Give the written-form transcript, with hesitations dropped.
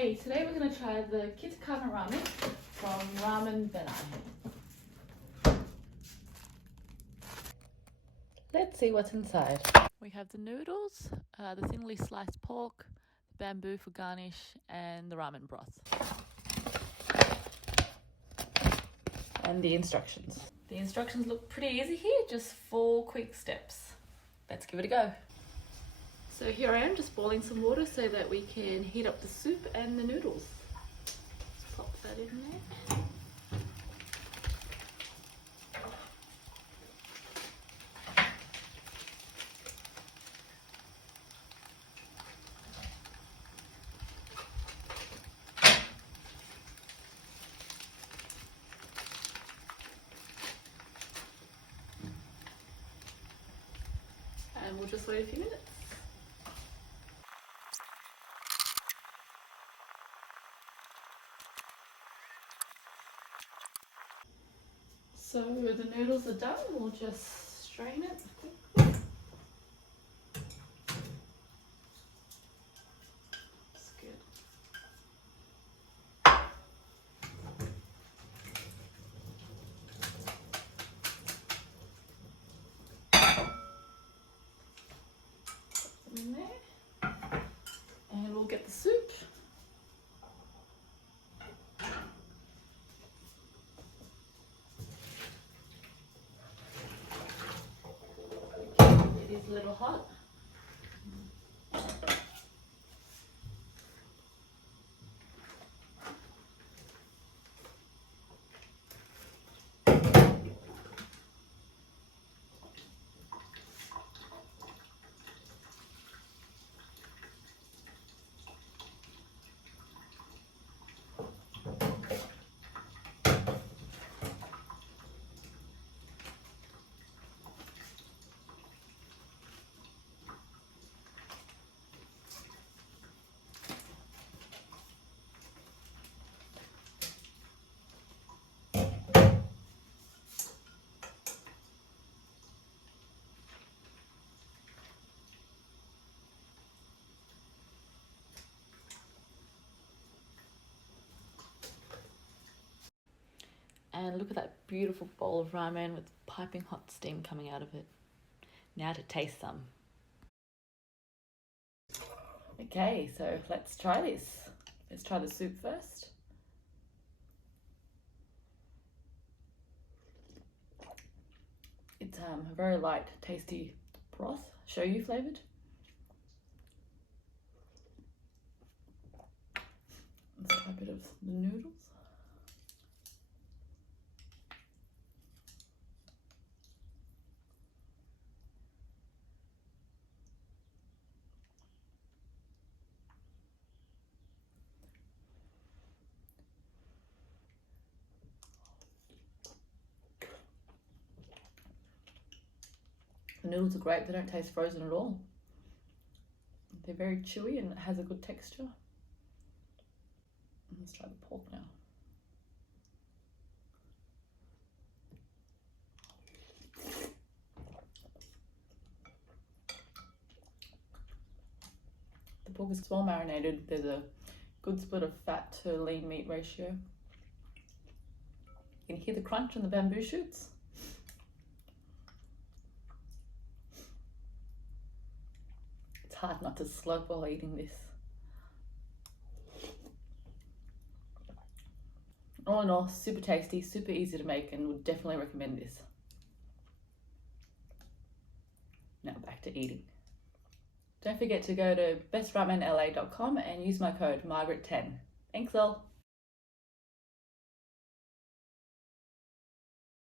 Hey, today we're going to try the KITAKATA Ramen from Ramen Benai. Let's see what's inside. We have the noodles, the thinly sliced pork, the bamboo for garnish, and the ramen broth. And the instructions. The instructions look pretty easy here, just 4 quick steps. Let's give it a go. So here I am just boiling some water so that we can heat up the soup and the noodles. Just pop that in there. And we'll just wait a few minutes. So the noodles are done, we'll just strain it quickly. That's good. Put them in there. And we'll get the soup. It is a little hot. And look at that beautiful bowl of ramen with piping hot steam coming out of it. Now to taste some. Okay, so let's try this. Let's try the soup first. It's a very light, tasty broth, shoyu flavoured. Let's try a bit of the noodles. The noodles are great, they don't taste frozen at all. They're very chewy and it has a good texture. Let's try the pork now. The pork is well marinated. There's a good split of fat to lean meat ratio. You can hear the crunch on the bamboo shoots. It's hard not to slurp while eating this. All in all, super tasty, super easy to make, and would definitely recommend this. Now back to eating. Don't forget to go to bestramenla.com and use my code Margaret10. Thanks all.